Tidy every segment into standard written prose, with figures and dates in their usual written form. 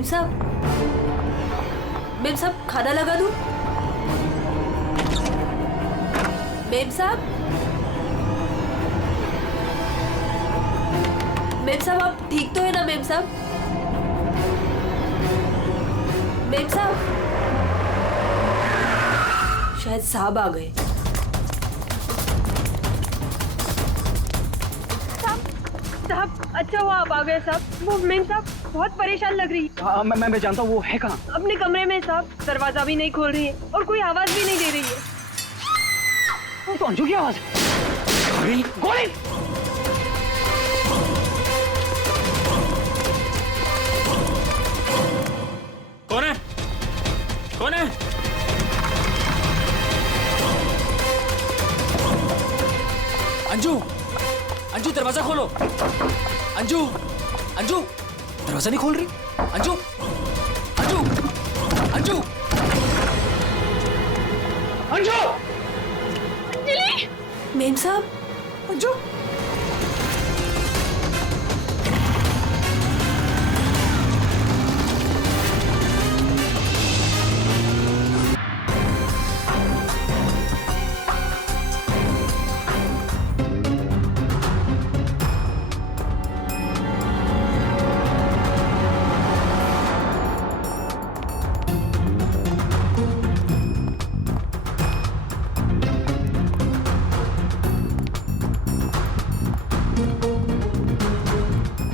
Ma'am साहब खाना लगा दूं? मेम साहब आप ठीक तो है ना मेम साहब? मेम साहब शायद साहब आ गए। साहब अच्छा हुआ आप आ गए साहब। वो मेम साहब बहुत परेशान लग रही है। हाँ मैं जानता हूँ, वो है कहाँ? अपने कमरे में साहब, दरवाजा भी नहीं खोल रही है और कोई आवाज भी नहीं दे रही है। तो अंजू की आवाज है। गोली गोली। कौन है? कौन है? अंजू अंजू दरवाजा खोलो। अंजू अंजू दरवाजा नहीं खोल रही। अंजू अंजू अंजू अंजू अंजलि! मेम साहब अंजू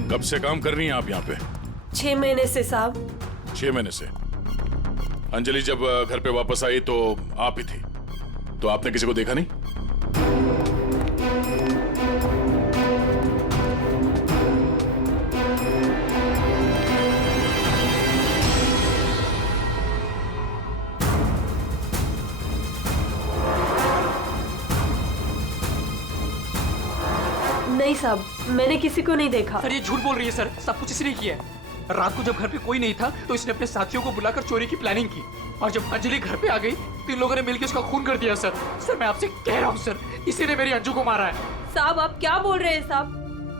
कब से काम कर रही हैं आप यहाँ पे? 6 महीने से साहब। 6 महीने से। अंजलि जब घर पे वापस आई तो आप ही थी, तो आपने किसी को देखा नहीं? नहीं साहब, मैंने किसी को नहीं देखा। सर ये झूठ बोल रही है सर, सब कुछ इसने किया है। रात को जब घर पे कोई नहीं था तो इसने अपने साथियों को बुलाकर चोरी की प्लानिंग की, और जब अंजलि घर पे आ गई तो इन लोगों ने मिलकर उसका खून कर दिया। सर मैं आपसे कह रहा हूँ सर, इसी ने मेरी अंजू को मारा है। साहब आप क्या बोल रहे हैं साहब?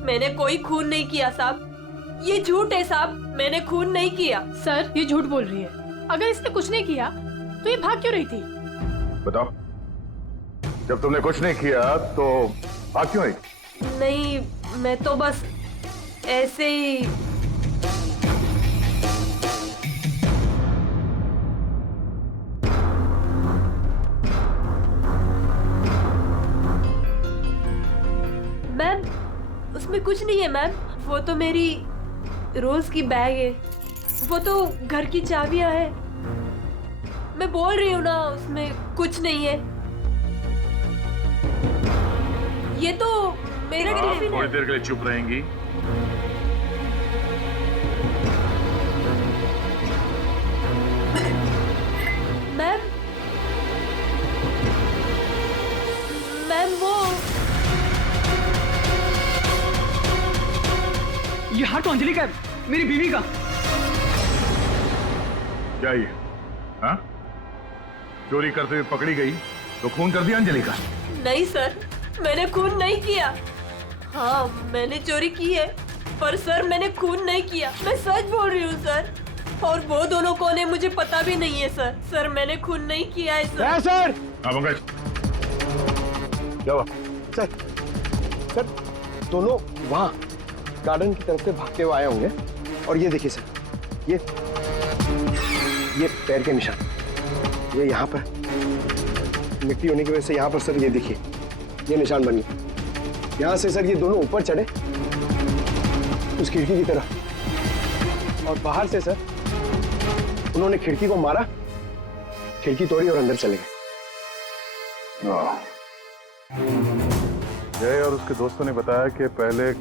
मैंने कोई खून नहीं किया साहब, ये झूठ है साहब, मैंने खून नहीं किया। सर ये झूठ बोल रही है। अगर इसने कुछ नहीं किया तो ये भाग क्यों रही थी? बताओ, जब तुमने कुछ नहीं किया तो भाग क्यों रही? नहीं, मैं तो बस ऐसे ही। मैम उसमें कुछ नहीं है मैम, वो तो मेरी रोज की बैग है, वो तो घर की चाबियां है। मैं बोल रही हूँ ना, उसमें कुछ नहीं है। ये तो मेरा टिफिन थोड़ी देर के लिए चुप रहेंगी? मैम वो ये हाथ तो अंजलि का है, मेरी बीवी का। क्या ये? हाँ? चोरी करते हुए पकड़ी गई तो खून कर दिया अंजलि का? नहीं सर, मैंने खून नहीं किया। हाँ मैंने चोरी की है, पर सर मैंने खून नहीं किया, मैं सच बोल रही हूँ सर। और वो दोनों कौन है मुझे पता भी नहीं है सर। सर मैंने खून नहीं किया है सर। सर! हाँ पंकज, क्या हुआ? सर दोनों वहाँ गार्डन की तरफ से भागते हुए आए होंगे, और ये देखिए सर, ये पैर के निशान, ये यहाँ पर मिट्टी होने की वजह से यहाँ पर सर ये देखिए ये निशान बन गए। यहाँ से सर ये दोनों ऊपर चढ़े उस खिड़की की तरफ, और बाहर से सर उन्होंने खिड़की को मारा, खिड़की तोड़ी और अंदर चले गए। जय और उसके दोस्तों ने बताया कि पहले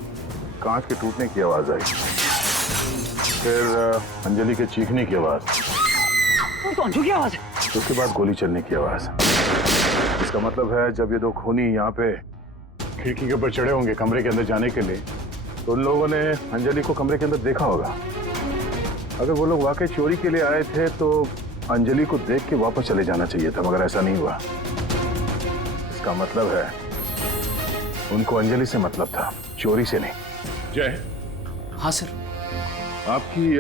कांच के टूटने की आवाज आई, फिर अंजलि के चीखने की आवाज, तो अंजू की आवाज है। उसके बाद गोली चलने की आवाज। इसका मतलब है जब ये दो खूनी यहाँ पे खिड़की के ऊपर चढ़े होंगे कमरे के अंदर जाने के लिए, तो उन लोगों ने अंजलि को कमरे के अंदर देखा होगा। अगर वो लोग वाकई चोरी के लिए आए थे तो अंजलि को देख के वापस चले जाना चाहिए था, मगर ऐसा नहीं हुआ। इसका मतलब है उनको अंजलि से मतलब था, चोरी से नहीं। जय, हाँ सर। आपकी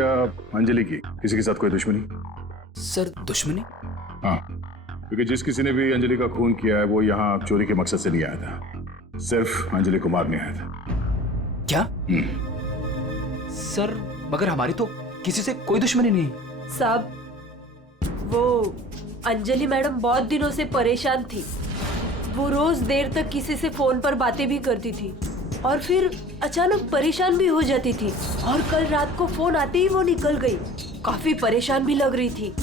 अंजलि की किसी के साथ कोई दुश्मनी? सर दुश्मनी? हाँ, क्योंकि जिस किसी ने भी अंजलि का खून किया है वो यहाँ चोरी के मकसद से नहीं आया था, सिर्फ अंजलि को मारने आया था। क्या? सर मगर हमारी तो किसी से कोई दुश्मनी नहीं। साहब, वो अंजलि मैडम बहुत दिनों से परेशान थी। वो रोज देर तक किसी से फोन पर बातें भी करती थी और फिर अचानक परेशान भी हो जाती थी, और कल रात को फोन आते ही वो निकल गई। काफी परेशान भी लग रही थी।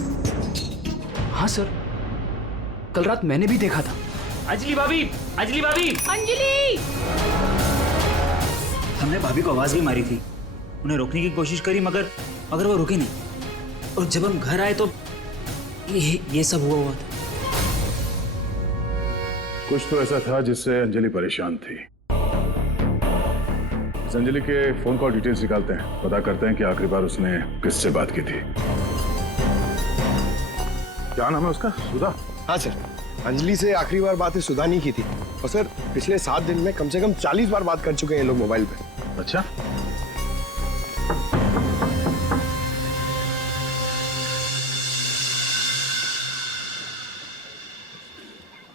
हाँ सर, कल रात मैंने भी देखा था। अंजलि भाभी, अंजलि भाभी, अंजलि! हमने भाभी को आवाज भी मारी थी, उन्हें रोकने की कोशिश करी मगर वो रुकी नहीं। और जब हम घर आए तो ये सब हुआ था। कुछ तो ऐसा था जिससे अंजलि परेशान थी। इस अंजलि के फोन कॉल डिटेल्स निकालते हैं, पता करते हैं कि आखिरी बार उसने किससे बात की थी। क्या नाम है उसका? सुधा? हाँ सर, अंजलि से आखिरी बार बात सुधा नहीं की थी। और सर पिछले 7 दिन में कम से कम 40 बार बात कर चुके हैं ये लोग मोबाइल पे। अच्छा,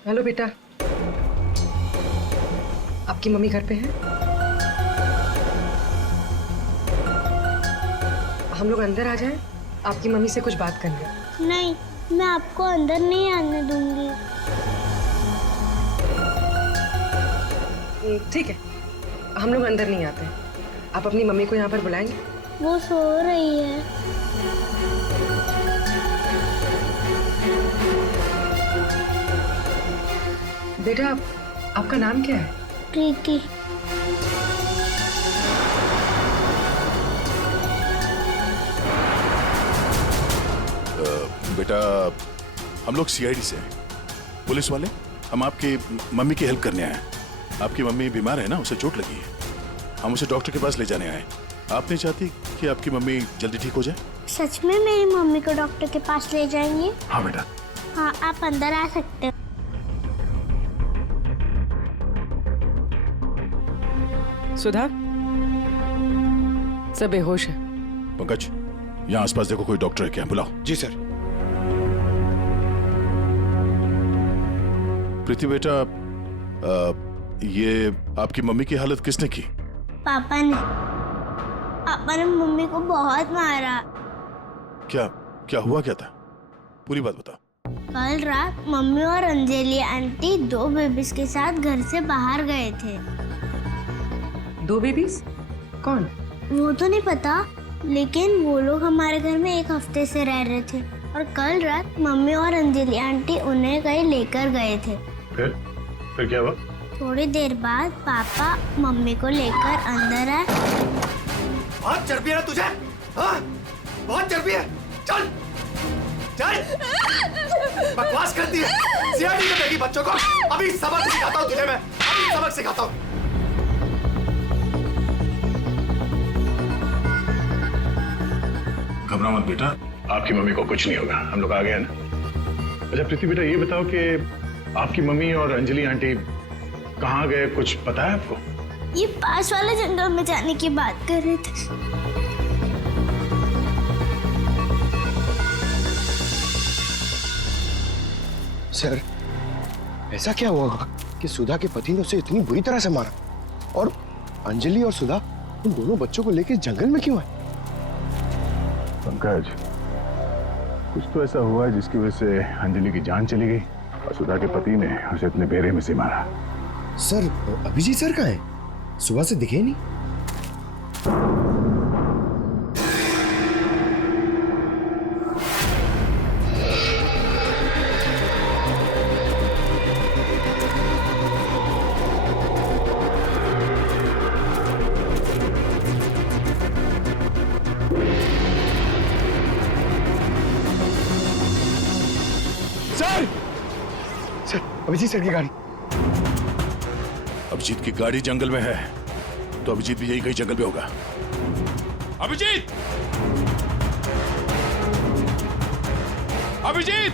हेलो बेटा, आपकी मम्मी घर पे है? हम लोग अंदर आ जाएं? आपकी मम्मी से कुछ बात करनी है। नहीं, मैं आपको अंदर नहीं आने दूंगी। ठीक है, हम लोग अंदर नहीं आते हैं। आप अपनी मम्मी को यहाँ पर बुलाएंगे? वो सो रही है। बेटा, आपका नाम क्या है? प्रीति। बेटा, हम लोग सीआईडी से हैं, पुलिस वाले। हम आपकी मम्मी की हेल्प करने आए हैं। आपकी मम्मी बीमार है ना, उसे चोट लगी है। हम उसे डॉक्टर के पास ले जाने आए। आप नहीं चाहती कि आपकी मम्मी जल्दी ठीक हो जाए? सच में मेरी मम्मी को डॉक्टर के पास ले जाएंगे? हाँ बेटा। हाँ, आप अंदर आ सकते हो। सुधा, सब बेहोश है। पंकज, यहाँ आसपास देखो कोई डॉक्टर है क्या? बुलाओ। जी सर। प्रीति बेटा, ये आपकी मम्मी की हालत किसने की? पापा ने मम्मी को बहुत मारा। क्या हुआ क्या था? पूरी बात बता। कल रात मम्मी और अंजलि आंटी 2 बेबीज के साथ घर से बाहर गए थे। 2 बेबीज? कौन? वो तो नहीं पता, लेकिन वो लोग हमारे घर में 1 हफ्ते से रह रहे थे और कल रात मम्मी और अंजलि आंटी उन्हें कहीं लेकर गए थे। फिर क्या हुआ? थोड़ी देर बाद पापा मम्मी को लेकर अंदर आए। बहुत चर्बी है तुझे? हाँ? बहुत चर्बी है। चल चल, बकवास करती है। सीआईडी में देगी बच्चों को। अभी सबक सिखाता हूँ तुझे मैं, अभी सबक सिखाता हूँ। घबराओ मत बेटा, आपकी मम्मी को कुछ नहीं होगा, हम लोग आ गए हैं ना। अच्छा प्रीति बेटा, ये बताओ कि आपकी मम्मी और अंजलि आंटी कहाँ गए, कुछ पता है आपको? ये पास वाले जंगल में जाने की बात कर रहे थे। सर, ऐसा क्या हुआ होगा कि सुधा के पति ने उसे इतनी बुरी तरह से मारा, और अंजलि और सुधा उन दोनों बच्चों को लेकर जंगल में क्यों है? पंकज, कुछ तो ऐसा हुआ है जिसकी वजह से अंजलि की जान चली गई और सुधा के पति ने उसे इतने बेरे में से मारा। सर, अभिजीत सर कहाँ है? सुबह से दिखे नहीं। सर, अभिजीत सर की गाड़ी। अभिजीत की गाड़ी जंगल में है, तो अभिजीत भी यही कहीं जंगल में होगा। अभिजीत! अभिजीत!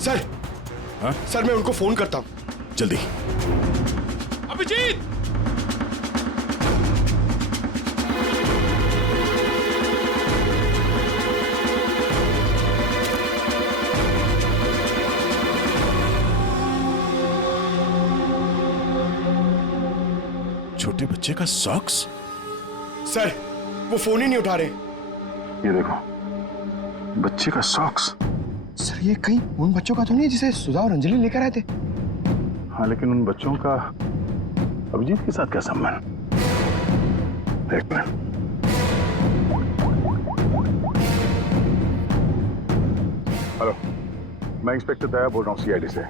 सर, हाँ? सर मैं उनको फोन करता हूँ। जल्दी। अभिजीत! छोटे बच्चे का सॉक्स। सर वो फोन ही नहीं उठा रहे। ये देखो, बच्चे का सॉक्स। सर ये कहीं उन बच्चों का तो नहीं जिसे सुधा और अंजलि लेकर आए थे? हाँ, लेकिन उन बच्चों का अभिजीत के साथ क्या संबंध? एक मिनट। हेलो, मैं इंस्पेक्टर दया बोल रहा हूँ सीआईडी से।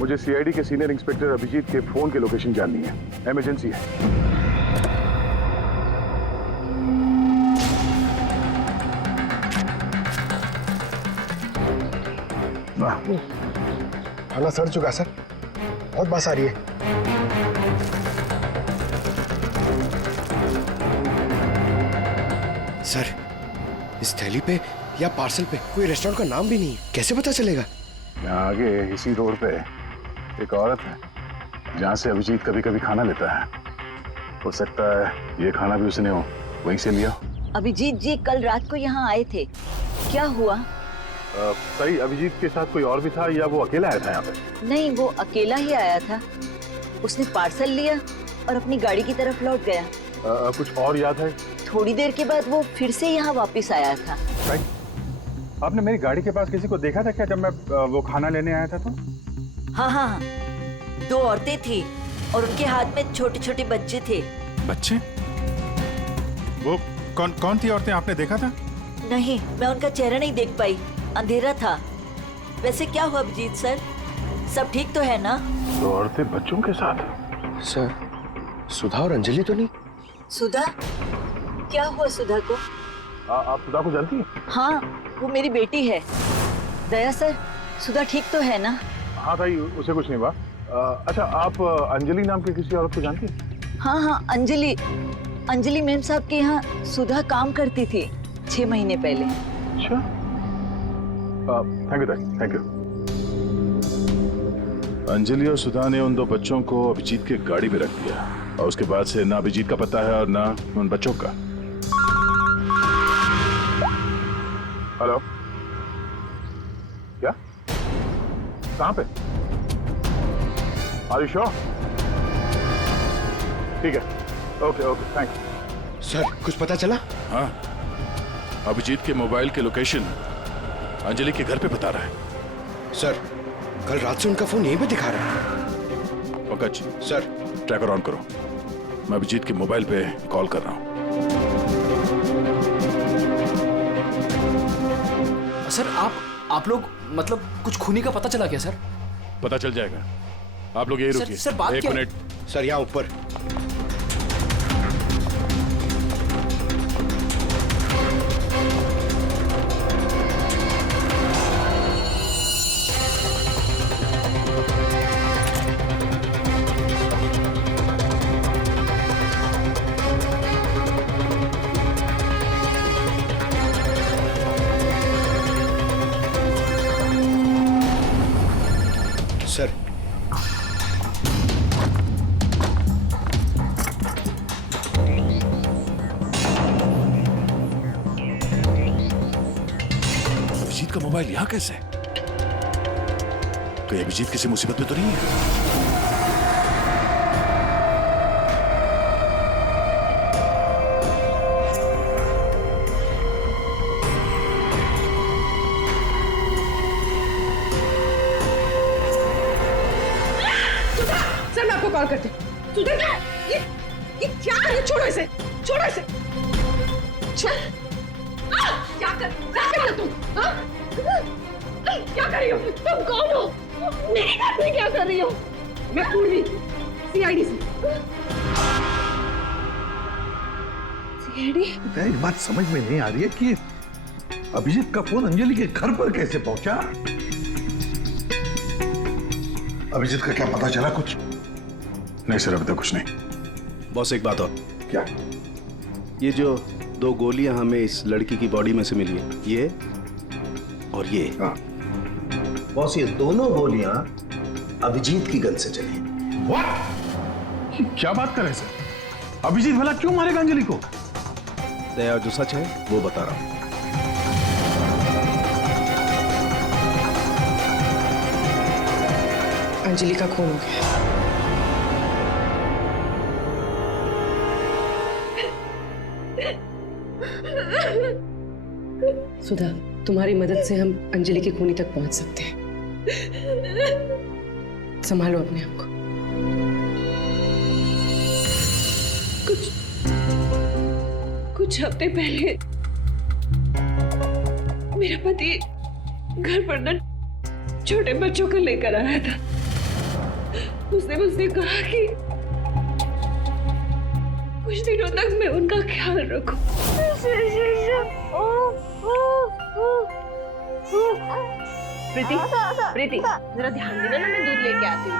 मुझे सीआईडी के सीनियर इंस्पेक्टर अभिजीत के फोन की लोकेशन जाननी है, इमरजेंसी है। थाना सड़ चुका सर, बहुत बस आ रही है। सर इस थैली पे या पार्सल पे कोई रेस्टोरेंट का नाम भी नहीं है, कैसे पता चलेगा? यहाँ आगे इसी रोड पे एक औरत है जहाँ से अभिजीत कभी कभी खाना लेता है। हो सकता है ये खाना भी उसने वहीं से लिया। अभिजीत जी कल रात को यहाँ आए थे, क्या हुआ? सही, अभिजीत के साथ कोई और भी था या वो अकेला आया था यहाँ पे? नहीं, वो अकेला ही आया था। उसने पार्सल लिया और अपनी गाड़ी की तरफ लौट गया। कुछ और याद है? थोड़ी देर के बाद वो फिर से यहाँ वापस आया था। आपने मेरी गाड़ी के पास किसी को देखा था क्या जब मैं वो खाना लेने आया था तो? हाँ, 2 औरतें थी और उनके हाथ में छोटे छोटे बच्चे थे। बच्चे? वो कौन थी औरतें, आपने देखा था? नहीं, मैं उनका चेहरा नहीं देख पाई, अंधेरा था। वैसे क्या हुआ अभिजीत सर, सब ठीक तो है ना? 2 औरतें बच्चों के साथ? सर सुधा और अंजलि तो नहीं? सुधा? क्या हुआ सुधा को? आप सुधा को जानती हैं? हाँ, वो मेरी बेटी है। दया सर, सुधा ठीक तो है ना? हाँ भाई, उसे कुछ नहीं हुआ। अच्छा, आप अंजलि नाम की किसी औरत को जानती हैं? हाँ, अंजलि मैम साहब के यहाँ सुधा काम करती थी 6 महीने पहले। अच्छा, थैंक यू। अंजलि और सुधा ने उन 2 बच्चों को अभिजीत के गाड़ी में रख दिया और उसके बाद से ना अभिजीत का पता है और ना उन बच्चों का। हेलो, क्या? कहाँ पे? Are you sure? ठीक है, ओके, थैंक्स। सर कुछ पता चला? हाँ, अभिजीत के मोबाइल के लोकेशन अंजलि के घर पे बता रहा है। सर कल रात से उनका फोन यहीं पे दिखा रहा है। पंकज, सर ट्रैकर ऑन करो, मैं अभिजीत के मोबाइल पे कॉल कर रहा हूँ। सर आप लोग मतलब कुछ खूनी का पता चला क्या सर? पता चल जाएगा, आप लोग यही रुकिए। सर, बात 1 क्या? मिनट। सर यहाँ ऊपर। सर अभिजीत का मोबाइल यहाँ कैसे? कहीं अभिजीत किसी मुसीबत में तो नहीं है? सर मैं आपको कॉल करती हूँ। सुधा, ये क्या है? छोड़ो इसे, छोड़ो इसे। क्या कर रही हो तुम? हाँ? क्या कर रही हो? तुम कौन हो? मेरे घर में क्या कर रही हो? मैं पूर्वी, सीआईडी से। सीआईडी? एक बात समझ में नहीं आ रही है कि अभिजीत का फोन अंजलि के घर पर कैसे पहुंचा? अभिजीत का क्या पता चला कुछ? नहीं सर, अभी तक कुछ नहीं। बॉस एक बात और। क्या? ये जो 2 गोलियां हमें इस लड़की की बॉडी में से मिली है, ये और ये। हाँ। बॉस ये दोनों गोलियां अभिजीत की गन से चली। What? क्या बात कर रहे हैं सर? अभिजीत भला क्यों मारेगा अंजलि को? दया, जो सच है वो बता रहा हूं। अंजलि का खून हो गया। सुधा, तुम्हारी मदद से हम अंजलि की खूनी तक पहुंच सकते हैं। संभालो अपने आप को। कुछ हफ्ते पहले मेरा पति घर पर न छोटे बच्चों को लेकर आया था। उसने मुझसे कहा कि कुछ दिनों तक मैं उनका ख्याल रखूं। प्रीति, प्रीति, जरा ध्यान देना ना, मैं दूध लेके आती हूँ।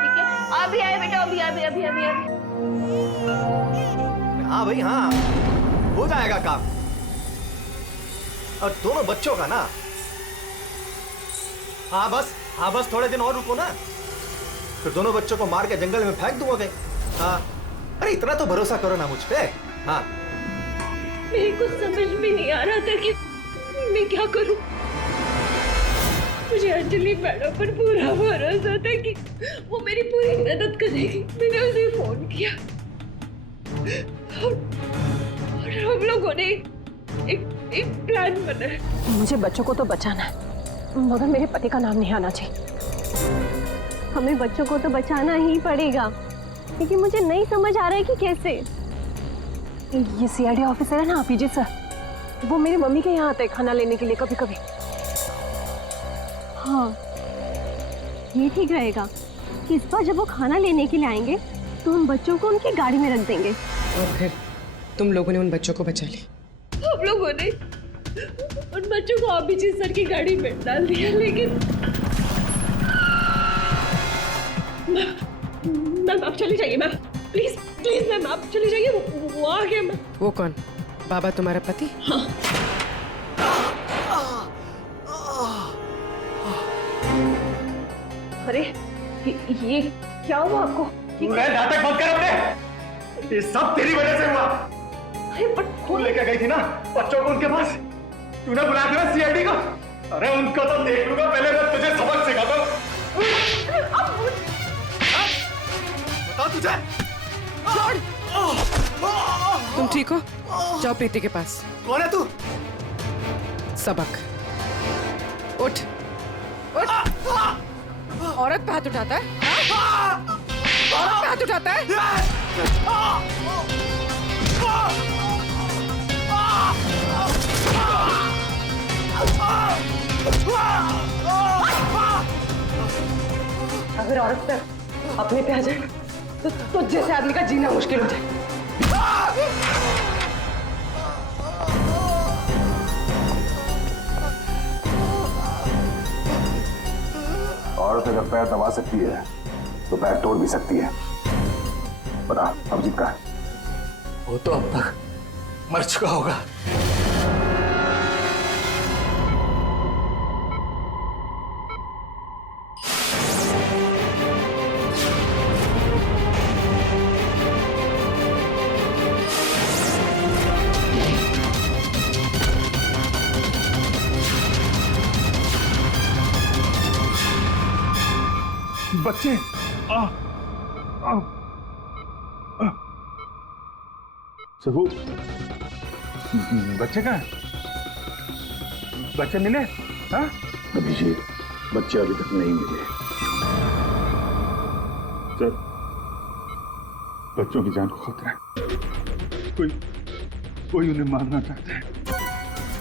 ठीक है? अभी आए बेटा, अभी। हाँ भाई हाँ, हो जाएगा काम। और दोनों बच्चों का ना, हाँ बस थोड़े दिन और रुको ना, फिर दोनों बच्चों को मार के जंगल में फेंक दूंगा। हाँ, अरे इतना तो भरोसा करो ना मुझ पे। हाँ, मेरे को समझ में नहीं आ रहा था कि मैं क्या करूं। मुझे अंजलि मैडम पर पूरा भरोसा था कि वो मेरी पूरी मदद करेगी। मैंने उसे फोन किया और हम लोगों ने एक प्लान बनाया। मुझे बच्चों को तो बचाना है, मगर मेरे पति का नाम नहीं आना चाहिए। हमें बच्चों को तो बचाना ही पड़ेगा, लेकिन मुझे नहीं समझ आ रहा है कि कैसे। ये सीआईडी ऑफिसर है ना अभिजीत सर, वो मेरी मम्मी के यहाँ आते हैं खाना लेने के लिए कभी कभी। हाँ, ये ठीक रहेगा कि इस बार जब वो खाना लेने के लिए आएंगे तो हम बच्चों को उनकी गाड़ी में रख देंगे। और फिर तुम लोगों ने उन बच्चों को बचा लिया। हम लोगों ने उन बच्चों को अभिजीत सर की गाड़ी में डाल दिया, लेकिन मैम आप चली जाइए मैम, प्लीज मैम आप चली जाइए। वो आ गया मैम। वो कौन? बाबा तुम्हारा पति? हाँ। अरे ये क्या हुआ आपको? नाटक बंद कर अपने, ये सब तेरी वजह से हुआ। अरे पर खून लेकर गई थी ना बच्चों को उनके पास, तूने बुलाया था ना सीआईडी को। अरे उनको तो देख लूंगा, पहले मैं तुझे सबक सिखाता हूं। बता तुझे। तुम ठीक हो? जाओ प्रीति के पास। कौन है तू? सबक। उठ। औरत पे हाथ उठाता है? औरत पे हाथ उठाता है? अगर औरत पे अपने पे आ जाए तो जैसे आदमी का जीना मुश्किल हो जाए। औरत अगर पैर दबा सकती है तो पैर तोड़ भी सकती है। बता अभिजीत कहाँ है? वो तो अब तक मर चुका होगा। बच्चे सबू, बच्चे कहाँ? बच्चे मिले? हाँ? अभिजीत, बच्चे अभी तक नहीं मिले। सर, बच्चों की जान को खतरा है। कोई उन्हें मारना चाहता है।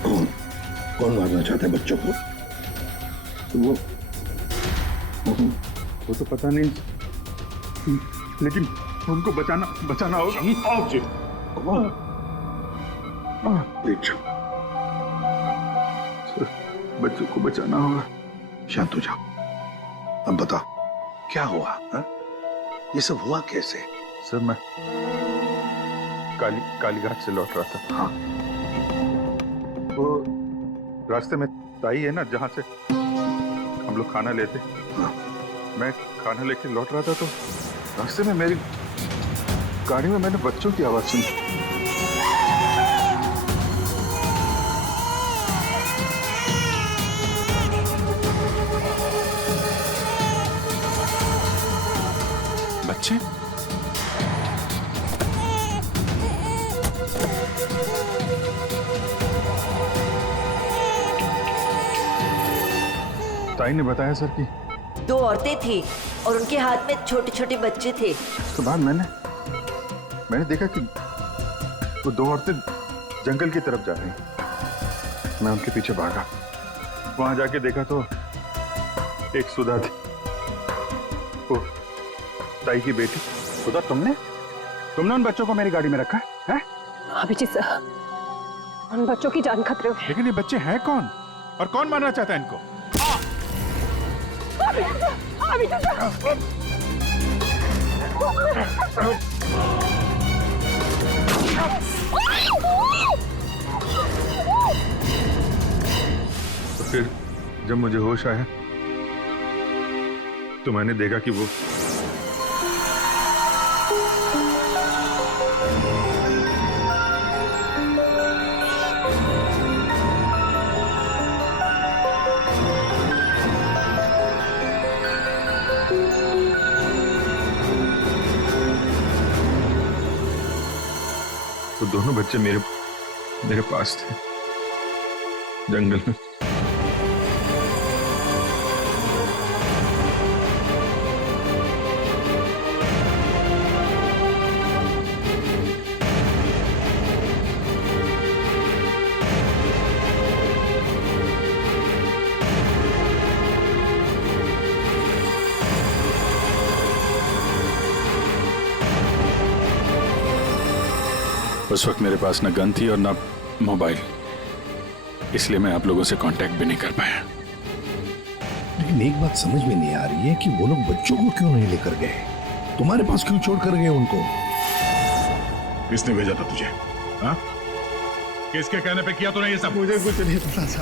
कौन मारना चाहता है बच्चों को? वो तो पता नहीं, लेकिन उनको बचाना होगा। आओ जी, बच्चों को बचाना होगा। शांत हो जाओ। अब बताओ क्या हुआ? हा? ये सब हुआ कैसे? सर मैं कालीघाट से लौट रहा था। हाँ। वो रास्ते में ताई है ना जहाँ से हम लोग खाना लेते। हाँ। मैं खाना लेके लौट रहा था तो रास्ते में मेरी गाड़ी में मैंने बच्चों की आवाज सुनी। बच्चे? ताई ने बताया सर कि 2 औरतें थी और उनके हाथ में छोटे छोटे बच्चे थे। उसके बाद मैंने देखा कि वो 2 औरतें जंगल की तरफ जा रही। मैं उनके पीछे भागा, वहां जाके देखा तो एक सुधा थी, वो ताई की बेटी। सुधा, तुमने उन बच्चों को मेरी गाड़ी में रखा है? अभिजीत सर, उन बच्चों की जान खतरे में। लेकिन ये बच्चे हैं कौन और कौन मारना चाहता है इनको? तो फिर जब मुझे होश आया तो मैंने देखा कि वो दोनों बच्चे मेरे पास थे जंगल में। उस वक्त मेरे पास न गन थी और न मोबाइल, इसलिए मैं आप लोगों से कांटेक्ट भी नहीं कर पाया। लेकिन एक बात समझ में नहीं आ रही है कि वो लोग बच्चों को क्यों नहीं लेकर गए? तुम्हारे पास क्यों छोड़ कर गए उनको? किसने भेजा था तुझे? हाँ? किसके कहने पे किया तूने ये सब? मुझे कुछ नहीं पता था।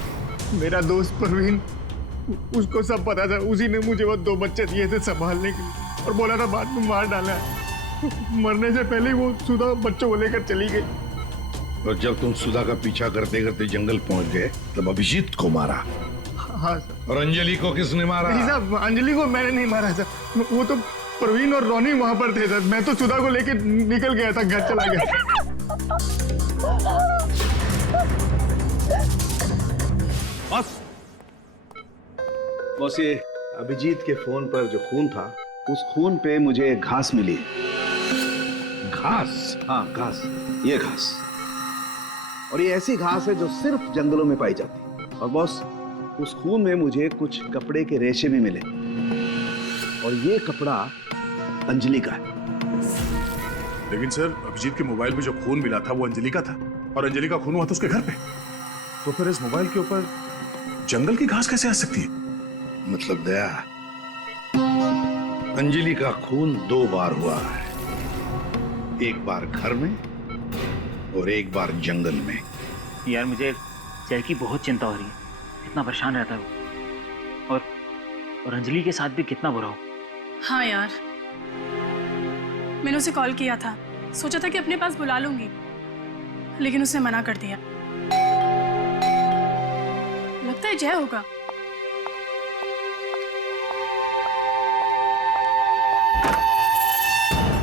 मेरा दोस्त परवीन, उसको सब पता था। उसी ने मुझे वो 2 बच्चे दिए थे संभालने के लिए और बोला था बाद में मार डाला। मरने से पहले वो सुधा बच्चों को लेकर चली गई। और जब तुम सुधा का पीछा करते करते जंगल पहुंच गए तब अभिजीत को मारा? हाँ सर। और अंजलि को किसने मारा? नहीं साहब, अंजलि को मैंने नहीं मारा सर। वो तो परवीन और रोनी वहां पर थे सर। मैं तो सुधा को लेकर निकल गया था, घर चला गया। बस ये अभिजीत के फोन पर जो खून था, उस खून पे मुझे घास मिली। घास? हाँ, घास। ये घास, और ये ऐसी घास है जो सिर्फ जंगलों में पाई जाती है। और बॉस, उस खून में मुझे कुछ कपड़े के रेशे भी मिले, और ये कपड़ा अंजलि का है। लेकिन सर, अभिजीत के मोबाइल पे जो खून मिला था वो अंजलि का था, और अंजलि का खून हुआ था उसके घर पे। तो फिर इस मोबाइल के ऊपर जंगल की घास कैसे आ सकती है? मतलब दया, अंजलि का खून 2 बार हुआ है, एक बार घर में और एक बार जंगल में। यार मुझे जय की बहुत चिंता हो रही है, इतना परेशान रहता है वो, और अंजलि के साथ भी कितना बुरा हो। हाँ यार, मैंने उसे कॉल किया था, सोचा था कि अपने पास बुला लूंगी, लेकिन उसने मना कर दिया। लगता है जय होगा।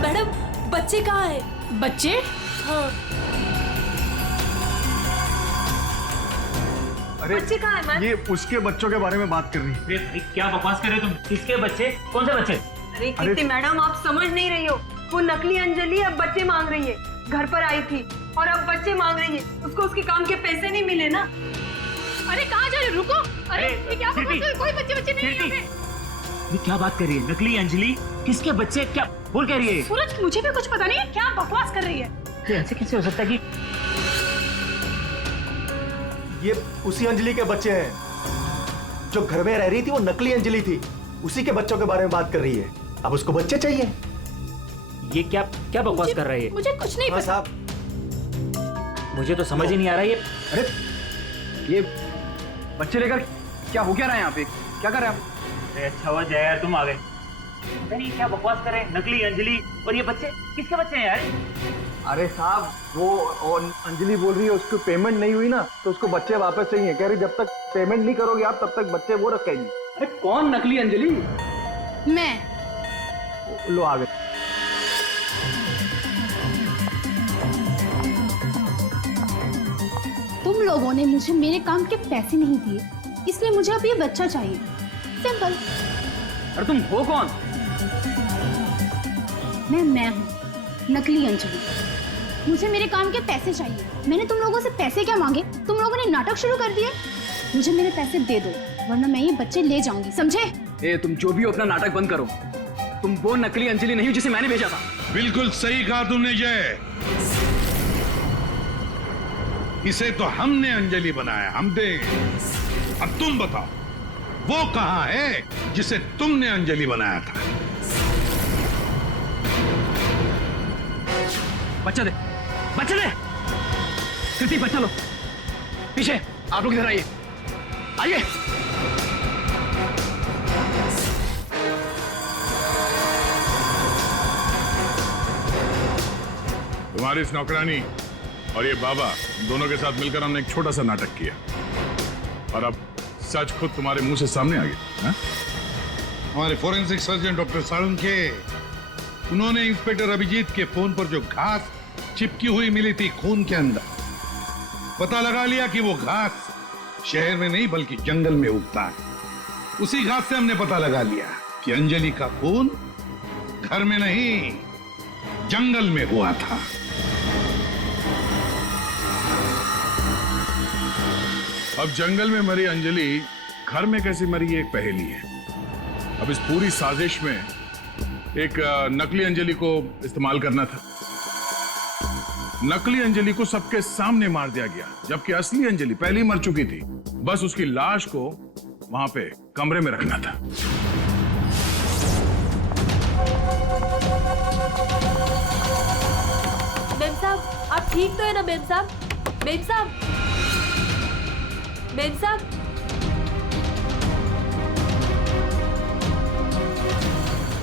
मैडम, बच्चे कहाँ हैं? बच्चे? हाँ। अरे बच्चे कहाँ हैं मैम? ये उसके बच्चों के बारे में बात कर रही है। भाई क्या बकवास कर रहे हो तुम? किसके बच्चे? कौन से बच्चे? अरे कीर्ति मैडम, आप समझ नहीं रही हो। वो नकली अंजलि अब बच्चे मांग रही है। घर पर आई थी और अब बच्चे मांग रही है। उसको उसके काम के पैसे नहीं मिले ना। अरे कहाँ जा रहे हो? रुको। अरे ये क्या बकवास कर रहे हो? कोई बच्चे नहीं है। ये क्या बात कर रही है? नकली अंजलि? किसके बच्चे? क्या बोल कह रही है? सूरज, मुझे भी कुछ पता नहीं है, क्या बकवास कर रही है। ऐसे कैसे हो सकता है कि ये उसी अंजलि के बच्चे हैं जो घर में रह रही थी। वो नकली अंजलि थी, उसी के बच्चों के बारे में बात कर रही है। अब उसको बच्चे चाहिए। ये क्या बकवास कर रही है? मुझे कुछ नहीं पता साहब, मुझे तो समझ ही नहीं आ रहा है। अरे ये बच्चे लेकर क्या हो क्या रहा है यहाँ पे? क्या कर रहे हैं आप? अरे अच्छा हुआ जय यार तुम आ गए। ये क्या बकवास कर रहे हैं? नकली अंजलि और ये बच्चे किसके बच्चे हैं यार? अरे साहब, वो और अंजलि बोल रही है उसको पेमेंट नहीं हुई ना, तो उसको बच्चे वापस चाहिए। कह रही जब तक पेमेंट नहीं करोगे आप तब तक बच्चे वो रखेगी। अरे कौन नकली अंजलि? मैं। लो आ गए। तुम लोगों ने मुझे मेरे काम के पैसे नहीं दिए, इसलिए मुझे अब ये बच्चा चाहिए। सिंपल। और तुम हो कौन? मैं हूँ नकली अंजलि। मुझे मेरे काम के पैसे चाहिए। मैंने तुम लोगों से पैसे क्या मांगे? तुम लोगों ने नाटक शुरू कर दिया। मुझे मेरे पैसे दे दो वरना मैं ये बच्चे ले जाऊंगी, समझे? ए, तुम जो भी हो अपना नाटक बंद करो। तुम वो नकली अंजलि नहीं हो जिसे मैंने भेजा था। बिल्कुल सही कहा तुमने जय। इसे तो हमने अंजलि बनाया, हमने। अब तुम बताओ वो कहां है जिसे तुमने अंजलि बनाया था? बच्चा दे, बच्चा दे। कृति बच्चा लो। पीछे आप लोग इधर आइए, आइए। तुम्हारी इस नौकरानी और ये बाबा दोनों के साथ मिलकर हमने एक छोटा सा नाटक किया और अब सच खुद तुम्हारे मुंह से सामने आ गया। हमारे फोरेंसिक सर्जन डॉक्टर साळुंखे, उन्होंने इंस्पेक्टर अभिजीत के फोन पर जो घास चिपकी हुई मिली थी खून के अंदर, पता लगा लिया कि वो घास शहर में नहीं बल्कि जंगल में उगता है। उसी घास से हमने पता लगा लिया कि अंजलि का खून घर में नहीं जंगल में हुआ था। अब जंगल में मरी अंजलि घर में कैसे मरी ये एक पहेली है। अब इस पूरी साजिश में एक नकली अंजलि को इस्तेमाल करना था। नकली अंजलि को सबके सामने मार दिया गया जबकि असली अंजलि पहले ही मर चुकी थी। बस उसकी लाश को वहां पे कमरे में रखना था। मेम साहब, आप ठीक तो है ना मेम साहब? मेम साहब, मेम साहब।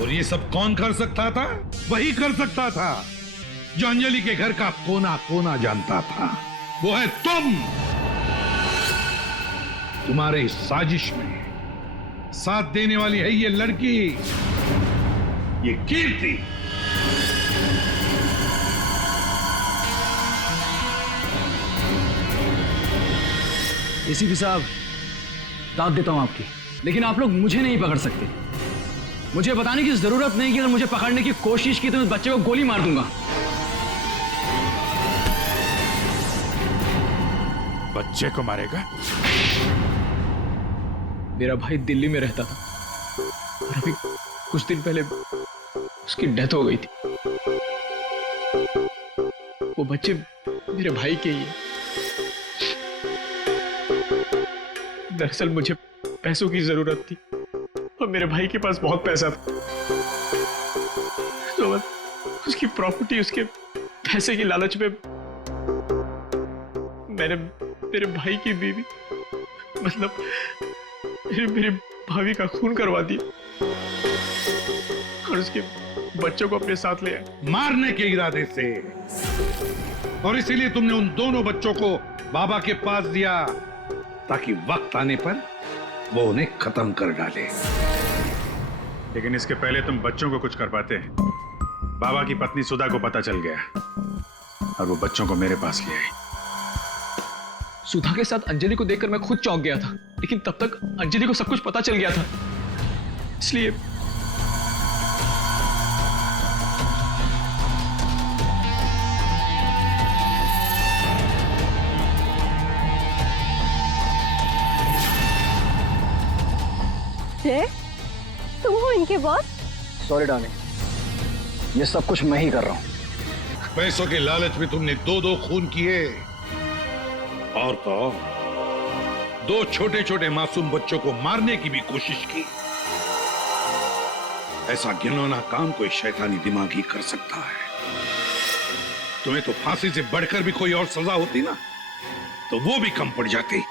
और ये सब कौन कर सकता था? वही कर सकता था जो अंजलि के घर का कोना कोना जानता था। वो है तुम। तुम्हारे इस साजिश में साथ देने वाली है ये लड़की, ये कीर्ति। एसीपी साहब, दाद देता हूं आपकी, लेकिन आप लोग मुझे नहीं पकड़ सकते। मुझे बताने की जरूरत नहीं कि अगर मुझे पकड़ने की कोशिश की तो मैं बच्चे को गोली मार दूंगा। बच्चे को मारेगा? मेरा भाई दिल्ली में रहता था और अभी कुछ दिन पहले उसकी डेथ हो गई थी। वो बच्चे मेरे भाई के ही है। दरअसल मुझे पैसों की जरूरत थी और मेरे भाई के पास बहुत पैसा था, तो उसकी प्रॉपर्टी, उसके पैसे की लालच में मैंने मेरे भाई की बीवी, मतलब मेरी भाभी का खून करवा दिया और उसके बच्चों को अपने साथ ले आए मारने के इरादे से। और इसीलिए तुमने उन दोनों बच्चों को बाबा के पास दिया ताकि वक्त आने पर वो उन्हें खत्म कर डाले। लेकिन इसके पहले तुम बच्चों को कुछ कर पाते। बाबा की पत्नी सुधा को पता चल गया और वो बच्चों को मेरे पास ले आई। सुधा के साथ अंजलि को देखकर मैं खुद चौंक गया था, लेकिन तब तक अंजलि को सब कुछ पता चल गया था, इसलिए तुम हो इनके बॉस? सॉरी डार्लिंग, ये सब कुछ मैं ही कर रहा हूं। पैसों के लालच में तुमने दो खून किए और तो दो छोटे छोटे मासूम बच्चों को मारने की भी कोशिश की। ऐसा घिनौना काम कोई शैतानी दिमाग ही कर सकता है। तुम्हें तो फांसी से बढ़कर भी कोई और सजा होती ना तो वो भी कम पड़ जाती।